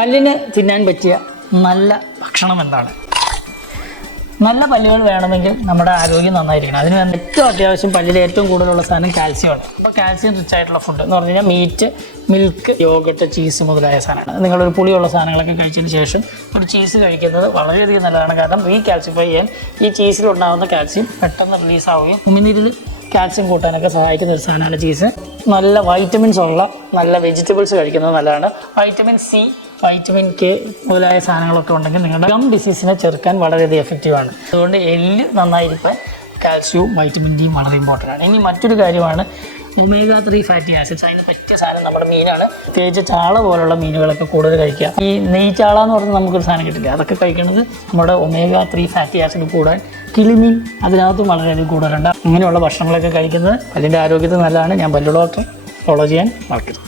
പല്ലിന് തിന്നാൻ പറ്റിയ നല്ല ഭക്ഷണം എന്താണ്? നല്ല പല്ലുകൾ വേണമെങ്കിൽ നമ്മുടെ ആരോഗ്യം നന്നായിരിക്കണം. അതിന് ഏറ്റവും അത്യാവശ്യം പല്ലിൽ ഏറ്റവും കൂടുതലുള്ള സാധനം കാൽസ്യമാണ്. അപ്പോൾ കാൽസ്യം റിച്ച് ആയിട്ടുള്ള ഫുഡ് എന്ന് പറഞ്ഞു കഴിഞ്ഞാൽ മീറ്റ്, മിൽക്ക്, യോഗട്ട്, ചീസ് മുതലായ സാധനമാണ്. നിങ്ങളൊരു പുളിയുള്ള സാധനങ്ങളൊക്കെ കഴിച്ചതിന് ശേഷം ഒരു ചീസ് കഴിക്കുന്നത് വളരെയധികം നല്ലതാണ്. കാരണം റീകാൽസിഫൈ ചെയ്യാൻ ഈ ചീസിലുണ്ടാകുന്ന കാൽസ്യം പെട്ടെന്ന് റിലീസ് ആവുകയും ഉമിനീരിൽ കാൽസ്യം കൂട്ടാനൊക്കെ സഹായിക്കുന്ന ഒരു സാധനമാണ് ചീസ്. നല്ല വൈറ്റമിൻസ് ഉള്ള നല്ല വെജിറ്റബിൾസ് കഴിക്കുന്നത് നല്ലതാണ്. വൈറ്റമിൻ സി, വൈറ്റമിൻ കെ മുതലായ സാധനങ്ങളൊക്കെ ഉണ്ടെങ്കിൽ നിങ്ങളുടെ ഗം ഡിസീസിനെ ചെറുക്കാൻ വളരെയധികം എഫക്റ്റീവാണ്. അതുകൊണ്ട് എല്ല് നന്നായിരിക്കാൻ കാൽസ്യവും വൈറ്റമിൻ ഡിയും വളരെ ഇമ്പോർട്ടൻ്റ് ആണ്. ഇനി മറ്റൊരു കാര്യമാണ് omega-3 ഫാറ്റി ആസിഡ്സ്. അതിന് പറ്റിയ സാധനം നമ്മുടെ മീനാണ്. പ്രത്യേകിച്ച് ചാള പോലുള്ള മീനുകളൊക്കെ കൂടുതൽ കഴിക്കുക. ഈ നെയ്ച്ചാള എന്ന് പറഞ്ഞാൽ നമുക്കൊരു സാധനം കിട്ടില്ല. അതൊക്കെ കഴിക്കുന്നത് നമ്മുടെ omega-3 ഫാറ്റി ആസിഡ് കൂടാൻ. കിളിമീൻ അതിനകത്തും വളരെയധികം കൂടുതലുണ്ട്. അങ്ങനെയുള്ള ഭക്ഷണങ്ങളൊക്കെ കഴിക്കുന്നത് പല്ലിൻ്റെ ആരോഗ്യത്തിന് നല്ലതാണ്. ഞാൻ പല്ലു ഡോക്ടറെ ഫോളോ ചെയ്യാൻ മറക്കരുത്.